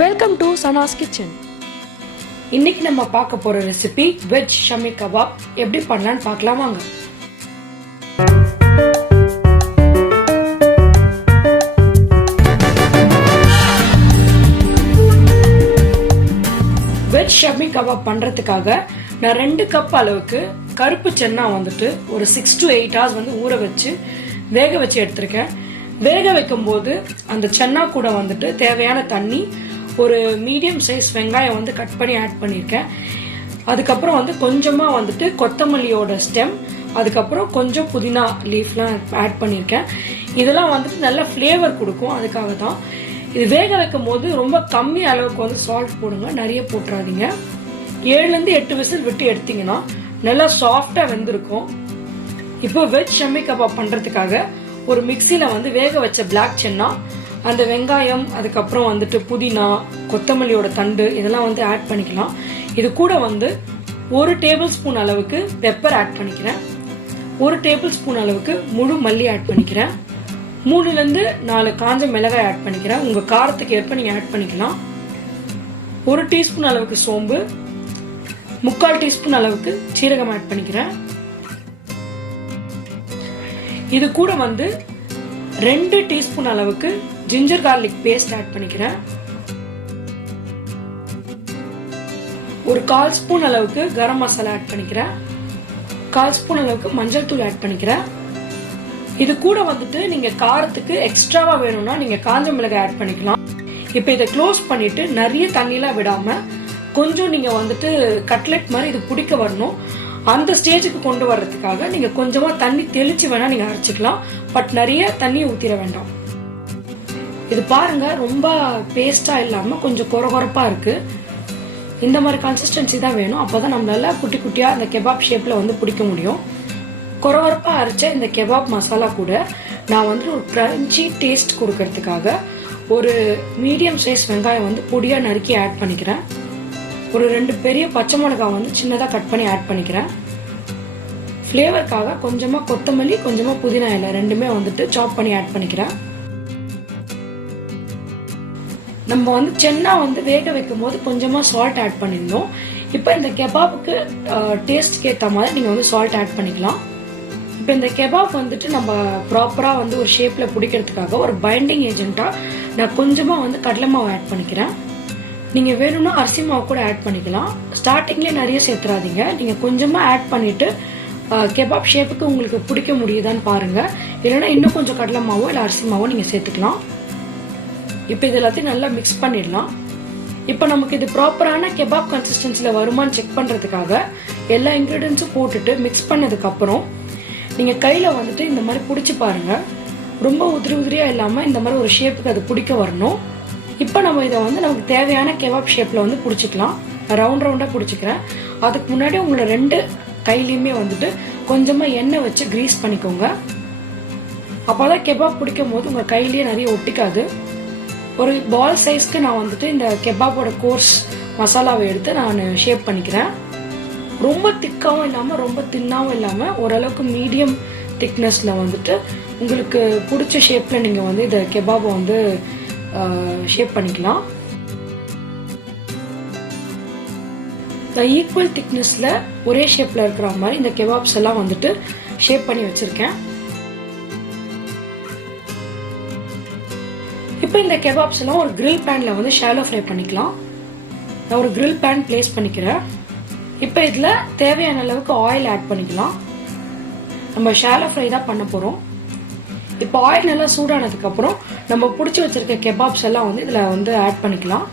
Welcome to Sana's kitchen. இன்னைக்கு நம்ம பார்க்க போற ரெசிபி வெஜ் ஷமி கபாப். எப்படி பண்ணலாம்னு பார்க்கலாம் வாங்க. வெஜ் ஷமி கபாப் பண்றதுக்காக நான் 2 கப் அளவுக்கு கருப்பு சென்னா வந்துட்டு ஒரு 6 to 8 hours வந்து ஊற வச்சு வேக வச்சு எடுத்திருக்கேன். வேக வைக்கும் போது அந்த சென்னா கூட வந்துட்டு தேவையான தண்ணி, ஒரு மீடியம் சைஸ் வெங்காயம் வந்து கட் பண்ணி ஆட் பண்ணியிருக்கேன். அதுக்கப்புறம் வந்து கொஞ்சமா வந்துட்டு கொத்தமல்லியோட ஸ்டெம், அதுக்கப்புறம் கொஞ்சம் புதினா லீஃப்லாம் ஆட் பண்ணியிருக்கேன். இதெல்லாம் வந்துட்டு நல்ல ஃப்ளேவர் கொடுக்கும், அதுக்காக தான். இது வேக வைக்கும் போது ரொம்ப கம்மி அளவுக்கு வந்து சால்ட் போடுங்க, நிறைய போட்டுறாதீங்க. 7 to 8 விசில் விட்டு எடுத்தீங்கன்னா நல்லா சாஃப்டா வெந்திருக்கும். இப்போ வெஜ் ஷம்மி கபாப் பண்றதுக்காக ஒரு மிக்சியில வந்து வேக வச்ச பிளாக் சென்னா, அந்த வெங்காயம், அதுக்கப்புறம் வந்துட்டு புதினா, கொத்தமல்லியோட தண்டு இதெல்லாம் வந்து ஆட் பண்ணிக்கலாம். இது கூட வந்து 1 டேபிள் ஸ்பூன் அளவுக்கு பெப்பர் ஆட் பண்ணிக்கிறேன். 1 டேபிள் ஸ்பூன் அளவுக்கு முழு மல்லி ஆட் பண்ணிக்கிறேன். 3 to 4 காஞ்ச மிளகாய் ஆட் பண்ணிக்கிறேன். உங்க காரத்துக்கு ஏற்ப நீங்க ஆட் பண்ணிக்கலாம். 1 டீஸ்பூன் அளவுக்கு சோம்பு, 3/4 டீஸ்பூன் அளவுக்கு சீரகம் ஆட் பண்ணிக்கிறேன். இது கூட வந்து 2 டீஸ்பூன் அளவுக்கு ஜிஞ்சர் கார்லிக் பேஸ்ட் ஆட் பண்ணிக்கிறேன். ஒரு 1/4 ஸ்பூன் அளவுக்கு கரம் மசாலா ஆட் பண்ணிக்கிறேன். 1/4 ஸ்பூன் அளவுக்கு மஞ்சள் தூள் ஆட் பண்ணிக்கிறேன். இது கூட வந்துட்டு நீங்க காரத்துக்கு எக்ஸ்ட்ராவா வேணும்னா நீங்க காஞ்ச மிளகாய் ஆட் பண்ணிக்கலாம். இப்ப இதை க்ளோஸ் பண்ணிட்டு நிறைய தண்ணிலாம் விடாம கொஞ்சம் நீங்க வந்துட்டு கட்லெட் மாதிரி இது பிடிக்க வரணும். அந்த ஸ்டேஜுக்கு கொண்டு வர்றதுக்காக நீங்க கொஞ்சமா தண்ணி தெளிச்சு வேணா நீங்க அரைச்சிக்கலாம். பட் நிறைய தண்ணி ஊத்திர வேண்டாம். இது பாருங்க, ரொம்ப பேஸ்டா இல்லாம கொஞ்சம் கொரகொரப்பா இருக்கு. இந்த மாதிரி கன்சிஸ்டன்சி தான் வேணும். அப்பதான் நம்மளால குட்டி குட்டியா இந்த கெபாப் ஷேப்ல வந்து பிடிக்க முடியும். கொரகொரப்பா அரைச்ச இந்த கெபாப் மசாலா கூட நான் வந்து ஒரு கிரன்ச்சி டேஸ்ட் கொடுக்கறதுக்காக ஒரு மீடியம் சைஸ் வெங்காயம் வந்து பொடியா நறுக்கி ஆட் பண்ணிக்கிறேன். ஒரு 2 பெரிய பச்சை மிளகாய் வந்து சின்னதா கட் பண்ணி ஆட் பண்ணிக்கிறேன். ஃப்ளேவருக்காக கொஞ்சமா கொத்தமல்லி, கொஞ்சமா புதினா இலை ரெண்டுமே வந்துட்டு சாப் பண்ணி ஆட் பண்ணிக்கிறேன். நம்ம வந்து சென்னா வந்து வேக வைக்கும் போது கொஞ்சமா சால்ட் ஆட் பண்ணிருந்தோம். இப்போ இந்த கெபாபுக்கு டேஸ்ட்க்கு ஏற்ற மாதிரி நீங்க வந்து சால்ட் ஆட் பண்ணிக்கலாம். இப்போ இந்த கெபாப் வந்துட்டு நம்ம ப்ராப்பரா வந்து ஒரு ஷேப்ல பிடிக்கிறதுக்காக ஒரு பைண்டிங் ஏஜென்ட்டா நான் கொஞ்சமா வந்து கடலை மாவு ஆட் பண்ணிக்கிறேன். நீங்க வேணும்னா அரிசி மாவு கூட ஆட் பண்ணிக்கலாம். ஸ்டார்டிங்லேயே நிறைய சேர்த்துறாதீங்க. நீங்க கொஞ்சமா ஆட் பண்ணிட்டு கெபாப் ஷேப்புக்கு உங்களுக்கு பிடிக்க முடியுதான்னு பாருங்க. இல்லைன்னா இன்னும் கொஞ்சம் கடலை மாவோ இல்லை அரிசி மாவோ நீங்க சேர்த்துக்கலாம். இப்போ இது எல்லாத்தையும் நல்லா மிக்ஸ் பண்ணிடலாம். இப்போ நமக்கு இது ப்ராப்பரான கெபாப் கன்சிஸ்டன்சில வருமானு செக் பண்றதுக்காக எல்லா இன்கிரீடியன்ஸும் போட்டுட்டு மிக்ஸ் பண்ணதுக்கு அப்புறம் நீங்க கையில வந்துட்டு இந்த மாதிரி பிடிச்சி பாருங்க. ரொம்ப உதிரியா இல்லாம இந்த மாதிரி ஒரு ஷேப்புக்கு அது பிடிக்க வரணும். இப்போ நம்ம இதை வந்து நமக்கு தேவையான கெபாப் ஷேப்ல வந்து பிடிச்சிக்கலாம். ரவுண்டா பிடிச்சிக்கிறேன். அதுக்கு முன்னாடி உங்களை 2 கையிலயுமே வந்துட்டு கொஞ்சமா எண்ணெய் வச்சு கிரீஸ் பண்ணிக்கோங்க. அப்பதான் கெபாப் பிடிக்கும் போது உங்க கையிலேயே நிறைய ஒட்டிக்காது. ஒரு பால் சைஸ்க்கு நான் வந்துட்டு இந்த கெபாபோட கோர்ஸ் மசாலாவை எடுத்து நான் ஷேப் பண்ணிக்கிறேன். ரொம்ப திக்காவும் இல்லாம ரொம்ப தின்னாவும் இல்லாம ஓரளவுக்கு மீடியம் திக்னஸ்ல வந்துட்டு உங்களுக்கு பிடிச்ச ஷேப்ல நீங்க வந்து இந்த கெபாபை வந்து ஷேப் பண்ணிக்கலாம். ஈக்குவல் திக்னஸ்ல ஒரே ஷேப்ல இருக்கிற மாதிரி இந்த கெபாப்ஸ் எல்லாம் வந்துட்டு ஷேப் பண்ணி வச்சிருக்கேன். இப்போ இந்த கெபாப்ஸ் எல்லாம் ஒரு கிரில் பேன்ல வந்து ஷாலோ ஃப்ரை பண்ணிக்கலாம். நான் ஒரு கிரில் பேன் பிளேஸ் பண்ணிக்கிறேன். இப்போ இதுல தேவையான அளவுக்கு ஆயில் ஆட் பண்ணிக்கலாம். நம்ம ஷாலோ ஃப்ரை தான் பண்ண போறோம். இப்போ ஆயில் நல்லா சூடானதுக்கு அப்புறம் நம்ம பிடிச்சி வச்சிருக்க கெபாப்ஸ் எல்லாம் வந்து இதுல வந்து ஆட் பண்ணிக்கலாம்.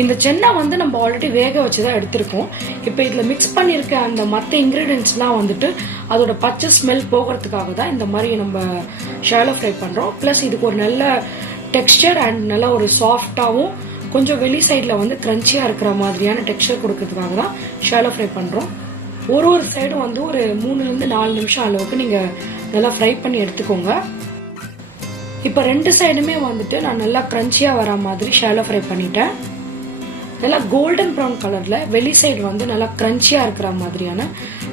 இந்த சென்னா வந்து நம்ம ஆல்ரெடி வேக வச்சுதான் எடுத்திருக்கோம். இப்போ இதுல மிக்ஸ் பண்ணிருக்க அந்த மற்ற இன்கிரீடியன்ஸ் எல்லாம் வந்துட்டு அதோட பச்சை ஸ்மெல் போகிறதுக்காக தான் இந்த மாதிரி நம்ம ஷாலோ ஃப்ரை பண்றோம். பிளஸ் இதுக்கு ஒரு நல்ல டெக்ஸ்டர் அண்ட் நல்ல ஒரு சாஃப்டாவும் கொஞ்சம் வெளி சைட்ல வந்து கிரன்ச்சியா இருக்கிற மாதிரியான டெக்ஸ்டர் கொடுக்கறதுக்காக தான் ஷாலோ ஃப்ரை பண்றோம். ஒரு சைடும் வந்து ஒரு 3 to 4 நிமிஷம் அளவுக்கு நீங்க நல்லா ஃப்ரை பண்ணி எடுத்துக்கோங்க. இப்ப 2 சைடுமே வந்துட்டு நான் நல்லா கிரன்ச்சியா வர மாதிரி ஷாலோ ஃப்ரை பண்ணிட்டேன். நல்லா கோல்டன் ப்ரௌன் கலர்ல வெளி சைடு வந்து நல்லா கிரன்ச்சியா இருக்கிற மாதிரியான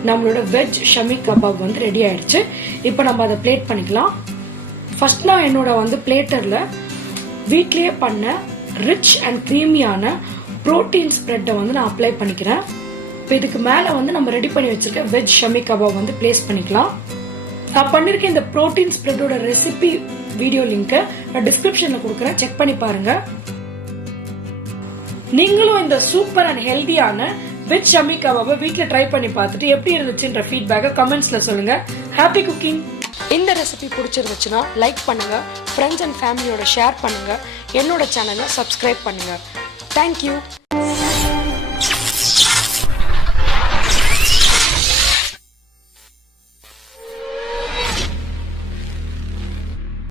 நம்மளோட வெஜ் ஷமி கபாப் வந்து ரெடி ஆயிடுச்சு. இப்ப நம்ம அதை பிளேட் பண்ணிக்கலாம். ஃபர்ஸ்ட் நான் என்னோட வந்து பிளேட்டர்ல வீட்லயே பண்ண ரிச் அண்ட் க்ரீமியான புரோட்டீன் ஸ்ப்ரெட்டை வந்து நான் அப்ளை பண்ணிக்கிறேன். இப்போ இதுக்கு மேலே வந்து நம்ம ரெடி பண்ணி வச்சிருக்க வெஜ் ஷமி கபாப் வந்து பிளேஸ் பண்ணிக்கலாம். நான் பண்ணிருக்க இந்த புரோட்டீன் ஸ்ப்ரெட்டோட ரெசிபி வீடியோ லிங்கை நான் டிஸ்கிரிப்ஷன்ல கொடுக்குறேன், செக் பண்ணி பாருங்க. நீங்களும் இந்த சூப்பர் அண்ட் ஹெல்தியான வெஜ் ஷமி கபாபை வீட்டில் ட்ரை பண்ணி பார்த்துட்டு எப்படி இருந்துச்சுன்ற ஃபீட்பேக்கை கமெண்ட்ஸ்ல சொல்லுங்க. Happy cooking! இந்த ரெசிபி பிடிச்சிருந்துச்சுன்னா லைக் பண்ணுங்க, ஃப்ரெண்ட்ஸ் அண்ட் ஃபேமிலியோட ஷேர் பண்ணுங்க, என்னோட சேனலை சப்ஸ்கிரைப் பண்ணுங்க. தேங்க்யூ.